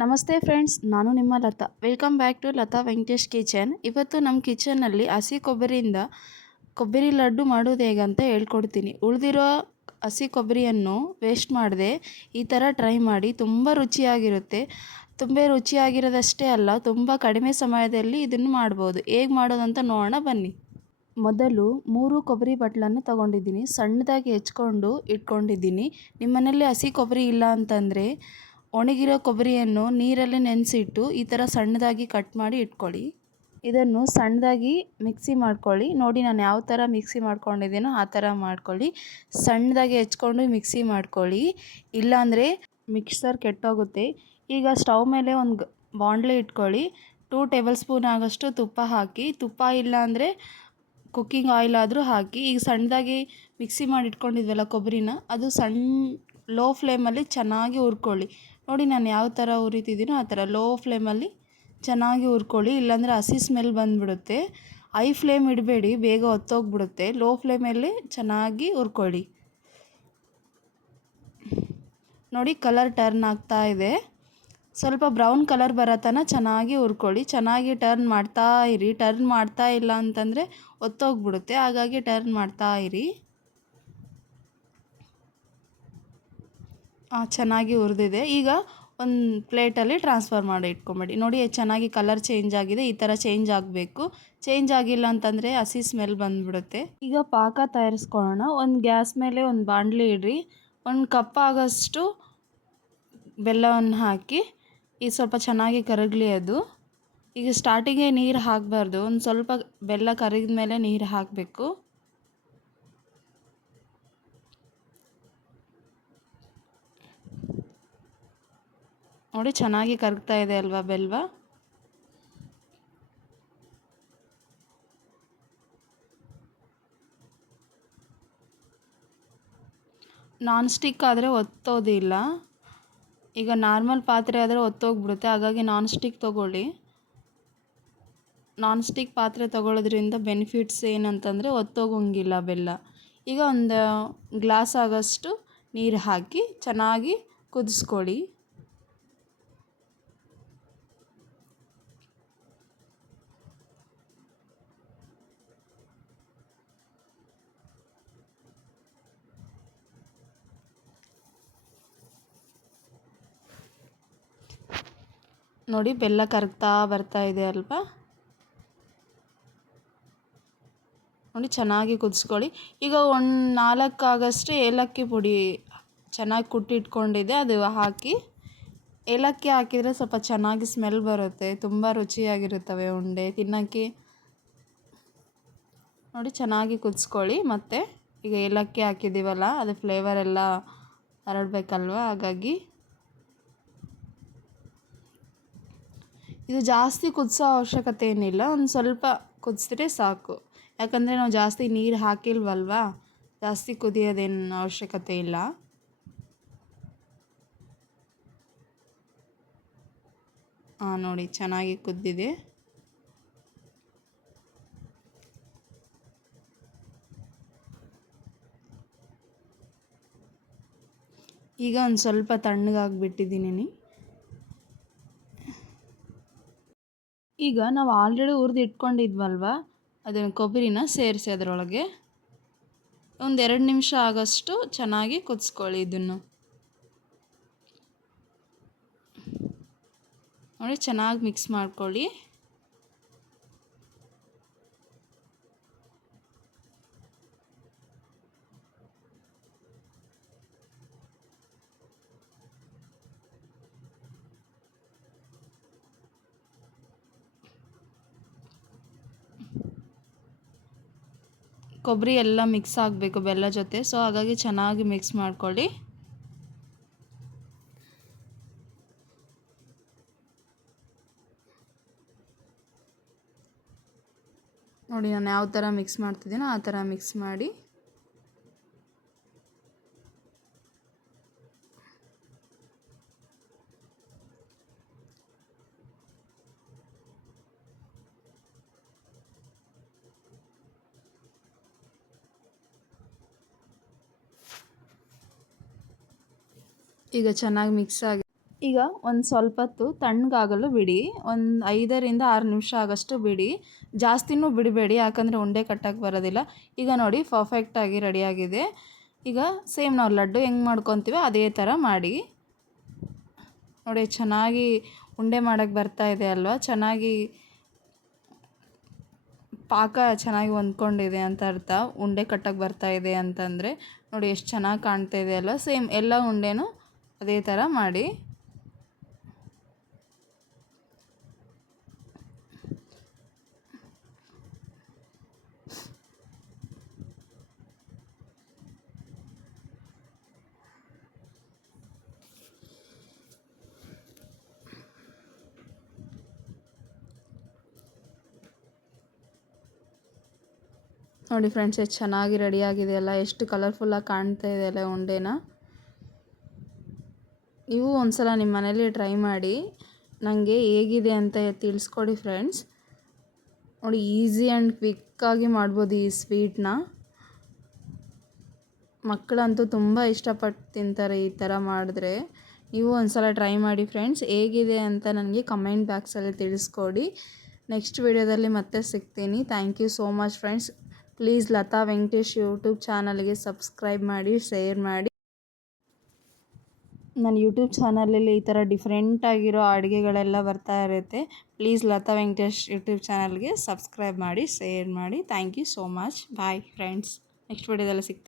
ನಮಸ್ತೆ ಫ್ರೆಂಡ್ಸ್, ನಾನು ನಿಮ್ಮ Latha. Welcome back to Latha Venkatesh kitchen. ಇವತ್ತು ನಮ್ಮ ಕಿಚನಲ್ಲಿ ಹಸಿ ಕೊಬ್ಬರಿಯಿಂದ ಕೊಬ್ಬರಿ ಲಡ್ಡು ಮಾಡೋದು ಹೇಗಂತ ಹೇಳ್ಕೊಡ್ತೀನಿ. ಉಳಿದಿರೋ ಹಸಿ ಕೊಬ್ಬರಿಯನ್ನು ವೇಸ್ಟ್ ಮಾಡದೆ, ಈ ಥರ ಟ್ರೈ ಮಾಡಿ, ತುಂಬ ರುಚಿಯಾಗಿರುತ್ತೆ. ತುಂಬ ರುಚಿಯಾಗಿರೋದಷ್ಟೇ ಅಲ್ಲ, ತುಂಬ ಕಡಿಮೆ ಸಮಯದಲ್ಲಿ ಇದನ್ನು ಮಾಡ್ಬೋದು. ಹೇಗೆ ಮಾಡೋದಂತ ನೋಡೋಣ, ಬನ್ನಿ. ಮೊದಲು ಮೂರು ಕೊಬ್ಬರಿ ಬಟ್ಲನ್ನು ತಗೊಂಡಿದ್ದೀನಿ. ಸಣ್ಣದಾಗಿ ಹೆಚ್ಕೊಂಡು ಇಟ್ಕೊಂಡಿದ್ದೀನಿ. ನಿಮ್ಮನೇಲಿ ಹಸಿ ಕೊಬ್ಬರಿ ಇಲ್ಲ ಅಂತಂದರೆ ಒಣಗಿರೋ ಕೊಬ್ಬರಿಯನ್ನು ನೀರಲ್ಲಿ ನೆನೆಸಿಟ್ಟು ಈ ಥರ ಸಣ್ಣದಾಗಿ ಕಟ್ ಮಾಡಿ ಇಟ್ಕೊಳ್ಳಿ. ಇದನ್ನು ಸಣ್ಣದಾಗಿ ಮಿಕ್ಸಿ ಮಾಡ್ಕೊಳ್ಳಿ. ನೋಡಿ ನಾನು ಯಾವ ಥರ ಮಿಕ್ಸಿ ಮಾಡ್ಕೊಂಡಿದ್ದೀನೋ ಆ ಥರ ಮಾಡ್ಕೊಳ್ಳಿ. ಸಣ್ಣದಾಗಿ ಹೆಚ್ಕೊಂಡು ಮಿಕ್ಸಿ ಮಾಡ್ಕೊಳ್ಳಿ. ಇಲ್ಲಾಂದರೆ ಮಿಕ್ಸರ್ ಕೆಟ್ಟೋಗುತ್ತೆ. ಈಗ ಸ್ಟವ್ ಮೇಲೆ ಒಂದು ಬಾಣಲೆ ಇಟ್ಕೊಳ್ಳಿ. ಟೂ ಟೇಬಲ್ ಸ್ಪೂನ್ ಆಗೋಷ್ಟು ತುಪ್ಪ ಹಾಕಿ. ತುಪ್ಪ ಇಲ್ಲಾಂದರೆ ಕುಕ್ಕಿಂಗ್ ಆಯಿಲ್ ಆದರೂ ಹಾಕಿ. ಈಗ ಸಣ್ಣದಾಗಿ ಮಿಕ್ಸಿ ಮಾಡಿ ಇಟ್ಕೊಂಡಿದ್ವಲ್ಲ ಕೊಬ್ಬರಿನ, ಅದು ಸಣ್ಣ ಲೋ ಫ್ಲೇಮಲ್ಲಿ ಚೆನ್ನಾಗಿ ಹುರ್ಕೊಳ್ಳಿ. ನೋಡಿ ನಾನು ಯಾವ ಥರ ಉರಿತಿದ್ದೀನೋ ಆ ಥರ ಲೋ ಫ್ಲೇಮಲ್ಲಿ ಚೆನ್ನಾಗಿ ಹುರ್ಕೊಳ್ಳಿ. ಇಲ್ಲಾಂದರೆ ಹಸಿ ಸ್ಮೆಲ್ ಬಂದುಬಿಡುತ್ತೆ. ಐ ಫ್ಲೇಮ್ ಇಡಬೇಡಿ, ಬೇಗ ಹೊತ್ತೋಗ್ಬಿಡುತ್ತೆ. ಲೋ ಫ್ಲೇಮಲ್ಲಿ ಚೆನ್ನಾಗಿ ಹುರ್ಕೊಳ್ಳಿ. ನೋಡಿ ಕಲರ್ ಟರ್ನ್ ಆಗ್ತಾ ಇದೆ. ಸ್ವಲ್ಪ ಬ್ರೌನ್ ಕಲರ್ ಬರೋ ಚೆನ್ನಾಗಿ ಹುರ್ಕೊಳ್ಳಿ. ಚೆನ್ನಾಗಿ ಟರ್ನ್ ಮಾಡ್ತಾ ಇರಿ. ಟರ್ನ್ ಮಾಡ್ತಾ ಇಲ್ಲ ಅಂತಂದರೆ ಒತ್ತೋಗ್ಬಿಡುತ್ತೆ ಹಾಗಾಗಿ ಟರ್ನ್ ಮಾಡ್ತಾ ಇರಿ. ಚೆನ್ನಾಗಿ ಹುರಿದಿದೆ. ಈಗ ಒಂದು ಪ್ಲೇಟಲ್ಲಿ ಟ್ರಾನ್ಸ್ಫರ್ ಮಾಡಿ ಇಟ್ಕೊಂಬೇಡಿ. ನೋಡಿ, ಚೆನ್ನಾಗಿ ಕಲರ್ ಚೇಂಜ್ ಆಗಿದೆ. ಈ ಥರ ಚೇಂಜ್ ಆಗಬೇಕು. ಚೇಂಜ್ ಆಗಿಲ್ಲ ಅಂತಂದರೆ ಹಸಿ ಸ್ಮೆಲ್ ಬಂದುಬಿಡುತ್ತೆ. ಈಗ ಪಾಕ ತಯಾರಿಸ್ಕೊಳ್ಳೋಣ. ಒಂದು ಗ್ಯಾಸ್ ಮೇಲೆ ಒಂದು ಬಾಣಲಿ ಇಡ್ರಿ. ಒಂದು ಕಪ್ ಆಗೋಷ್ಟು ಬೆಲ್ಲವನ್ನು ಹಾಕಿ, ಈ ಸ್ವಲ್ಪ ಚೆನ್ನಾಗಿ ಕರಗಲಿ ಅದು. ಈಗ ಸ್ಟಾರ್ಟಿಂಗೇ ನೀರು ಹಾಕಬಾರ್ದು. ಒಂದು ಸ್ವಲ್ಪ ಬೆಲ್ಲ ಕರಗಿದ ಮೇಲೆ ನೀರು ಹಾಕಬೇಕು. ನೋಡಿ, ಚೆನ್ನಾಗಿ ಕರಗ್ತಾ ಇದೆ ಅಲ್ವಾ ಬೆಲ್ವ? ನಾನ್ ಸ್ಟಿಕ್ ಆದರೆ ಒತ್ತೋದಿಲ್ಲ. ಈಗ ನಾರ್ಮಲ್ ಪಾತ್ರೆ ಆದರೆ ಒತ್ತೋಗ್ಬಿಡುತ್ತೆ. ಹಾಗಾಗಿ ನಾನ್ ಸ್ಟಿಕ್ ತೊಗೊಳ್ಳಿ. ನಾನ್ ಸ್ಟಿಕ್ ಪಾತ್ರೆ ತೊಗೊಳ್ಳೋದ್ರಿಂದ ಬೆನಿಫಿಟ್ಸ್ ಏನಂತಂದರೆ ಒತ್ತೋಗಂಗಿಲ್ಲ ಬೆಲ್ಲ. ಈಗ ಒಂದು ಗ್ಲಾಸ್ ಆಗೋಷ್ಟು ನೀರು ಹಾಕಿ ಚೆನ್ನಾಗಿ ಕುದಿಸ್ಕೊಳ್ಳಿ. ನೋಡಿ, ಬೆಲ್ಲ ಕರಗ್ತಾ ಬರ್ತಾ ಇದೆ ಅಲ್ವಾ? ನೋಡಿ, ಚೆನ್ನಾಗಿ ಕುದಿಸ್ಕೊಳ್ಳಿ. ಈಗ ಒಂದು ನಾಲ್ಕು ಆಗಷ್ಟು ಏಲಕ್ಕಿ ಪುಡಿ ಚೆನ್ನಾಗಿ ಕುಟ್ಟಿಟ್ಕೊಂಡಿದೆ ಅದು ಹಾಕಿ, ಏಲಕ್ಕಿ ಹಾಕಿದರೆ ಸ್ವಲ್ಪ ಚೆನ್ನಾಗಿ ಸ್ಮೆಲ್ ಬರುತ್ತೆ. ತುಂಬ ರುಚಿಯಾಗಿರುತ್ತವೆ ಉಂಡೆ. ತಿನ್ನೋಕ್ಕೆ ನೋಡಿ, ಚೆನ್ನಾಗಿ ಕುದಿಸ್ಕೊಳ್ಳಿ. ಮತ್ತು ಈಗ ಏಲಕ್ಕಿ ಹಾಕಿದ್ದೀವಲ್ಲ, ಅದು ಫ್ಲೇವರ್ ಎಲ್ಲ ಹರಡ್ಬೇಕಲ್ವ? ಹಾಗಾಗಿ ಇದು ಜಾಸ್ತಿ ಕುದಿಸೋ ಅವಶ್ಯಕತೆ ಏನಿಲ್ಲ ಒಂದು ಸ್ವಲ್ಪ ಕುದಿಸಿದ್ರೆ ಸಾಕು. ಯಾಕಂದರೆ ನಾವು ಜಾಸ್ತಿ ನೀರು ಹಾಕಿಲ್ವಲ್ವಾ? ಜಾಸ್ತಿ ಕುದಿಯೋದೇನು ಅವಶ್ಯಕತೆ ಇಲ್ಲ. ಹಾಂ ನೋಡಿ, ಚೆನ್ನಾಗಿ ಕುದ್ದಿದೆ. ಈಗ ಒಂದು ಸ್ವಲ್ಪ ತಣ್ಣಗಾಗಿಬಿಟ್ಟಿದ್ದೀನಿ. ಈಗ ನಾವು ಆಲ್ರೆಡಿ ಹುರಿದು ಇಟ್ಕೊಂಡಿದ್ವಲ್ವ? ಅದನ್ನು ಕೊಬ್ಬರಿನ ಸೇರಿಸಿ ಅದರೊಳಗೆ. ಒಂದು ಎರಡು ನಿಮಿಷ ಆಗೋಷ್ಟು ಚೆನ್ನಾಗಿ ಕುದಿಸ್ಕೊಳ್ಳಿ ಇದನ್ನು. ನೋಡಿ, ಚೆನ್ನಾಗಿ ಮಿಕ್ಸ್ ಮಾಡ್ಕೊಳ್ಳಿ. ಕೊಬ್ಬರಿ ಎಲ್ಲ ಮಿಕ್ಸ್ ಆಗಬೇಕು ಬೆಲ್ಲ ಜೊತೆ. ಸೊ ಹಾಗಾಗಿ ಚೆನ್ನಾಗಿ ಮಿಕ್ಸ್ ಮಾಡ್ಕೊಳ್ಳಿ. ನೋಡಿ, ನಾನು ಯಾವ ಥರ ಮಿಕ್ಸ್ ಮಾಡ್ತಿದ್ದೀನೋ ಆ ಥರ ಮಿಕ್ಸ್ ಮಾಡಿ. ಈಗ ಚೆನ್ನಾಗಿ ಮಿಕ್ಸ್ ಆಗಿ ಈಗ ಒಂದು ಸ್ವಲ್ಪ ಹೊತ್ತು ತಣ್ಣಗಾಗಲು ಬಿಡಿ. ಒಂದು ಐದರಿಂದ ಆರು ನಿಮಿಷ ಆಗೋಷ್ಟು ಬಿಡಿ. ಜಾಸ್ತಿನೂ ಬಿಡಬೇಡಿ, ಯಾಕಂದರೆ ಉಂಡೆ ಕಟ್ಟಕ್ಕೆ ಬರೋದಿಲ್ಲ. ಈಗ ನೋಡಿ ಪರ್ಫೆಕ್ಟಾಗಿ ರೆಡಿಯಾಗಿದೆ ಈಗ ಸೇಮ್ ನಾವು ಲಡ್ಡು ಹೆಂಗೆ ಮಾಡ್ಕೊತೀವಿ ಅದೇ ಥರ ಮಾಡಿ. ನೋಡಿ, ಚೆನ್ನಾಗಿ ಉಂಡೆ ಮಾಡೋಕ್ಕೆ ಬರ್ತಾ ಇದೆ ಅಲ್ವಾ? ಚೆನ್ನಾಗಿ ಪಾಕ ಚೆನ್ನಾಗಿ ಹೊಂದ್ಕೊಂಡಿದೆ ಅಂತ ಅರ್ಥ. ಉಂಡೆ ಕಟ್ಟಕ್ಕೆ ಬರ್ತಾ ಇದೆ ಅಂತಂದರೆ. ನೋಡಿ, ಎಷ್ಟು ಚೆನ್ನಾಗಿ ಕಾಣ್ತಾ ಇದೆ ಅಲ್ವಾ? ಸೇಮ್ ಎಲ್ಲ ಉಂಡೆನೂ ಅದೇ ಥರ ಮಾಡಿ. ನೋಡಿ ಫ್ರೆಂಡ್ಸ್ ಎಷ್ಟು ಚೆನ್ನಾಗಿ ರೆಡಿಯಾಗಿದೆ ಅಲ್ಲ ಎಷ್ಟು ಕಲರ್ಫುಲ್ಲಾಗಿ ಕಾಣ್ತಾ ಇದೆ ಅಲ್ಲ ಉಂಡೆನ. ನೀವು ಒಂದು ಸಲ ನಿಮ್ಮ ಮನೇಲಿ ಟ್ರೈ ಮಾಡಿ. ನನಗೆ ಹೇಗಿದೆ ಅಂತ ತಿಳಿಸ್ಕೊಡಿ ಫ್ರೆಂಡ್ಸ್. ನೋಡಿ, ಈಸಿ ಆ್ಯಂಡ್ ಕ್ವಿಕ್ಕಾಗಿ ಮಾಡ್ಬೋದು ಈ ಸ್ವೀಟ್ನ. ಮಕ್ಕಳಂತೂ ತುಂಬ ಇಷ್ಟಪಟ್ಟು ತಿಂತಾರೆ ಈ ಥರ ಮಾಡಿದ್ರೆ. ನೀವು ಒಂದ್ಸಲ ಟ್ರೈ ಮಾಡಿ ಫ್ರೆಂಡ್ಸ್. ಹೇಗಿದೆ ಅಂತ ನನಗೆ ಕಮೆಂಟ್ ಬಾಕ್ಸಲ್ಲಿ ತಿಳಿಸ್ಕೊಡಿ. ನೆಕ್ಸ್ಟ್ ವಿಡಿಯೋದಲ್ಲಿ ಮತ್ತೆ ಸಿಗ್ತೀನಿ. Thank you so much friends. Please Latha Venkatesh YouTube ಚಾನಲ್ಗೆ ಸಬ್ಸ್ಕ್ರೈಬ್ ಮಾಡಿ, ಶೇರ್ ಮಾಡಿ. ನನ್ನ ಯೂಟ್ಯೂಬ್ ಚಾನಲಲ್ಲಿ ಈ ಥರ ಡಿಫ್ರೆಂಟಾಗಿರೋ ಅಡುಗೆಗಳೆಲ್ಲ ಬರ್ತಾ ಇರುತ್ತೆ. ಪ್ಲೀಸ್ ಲತಾ ವೆಂಕಟೇಶ್ ಯೂಟ್ಯೂಬ್ ಚಾನಲ್ಗೆ ಸಬ್ಸ್ಕ್ರೈಬ್ ಮಾಡಿ, ಶೇರ್ ಮಾಡಿ. Thank you so much. Bye friends. Next ವಿಡಿಯೋದಲ್ಲಿ ಸಿಗ್ತೀನಿ.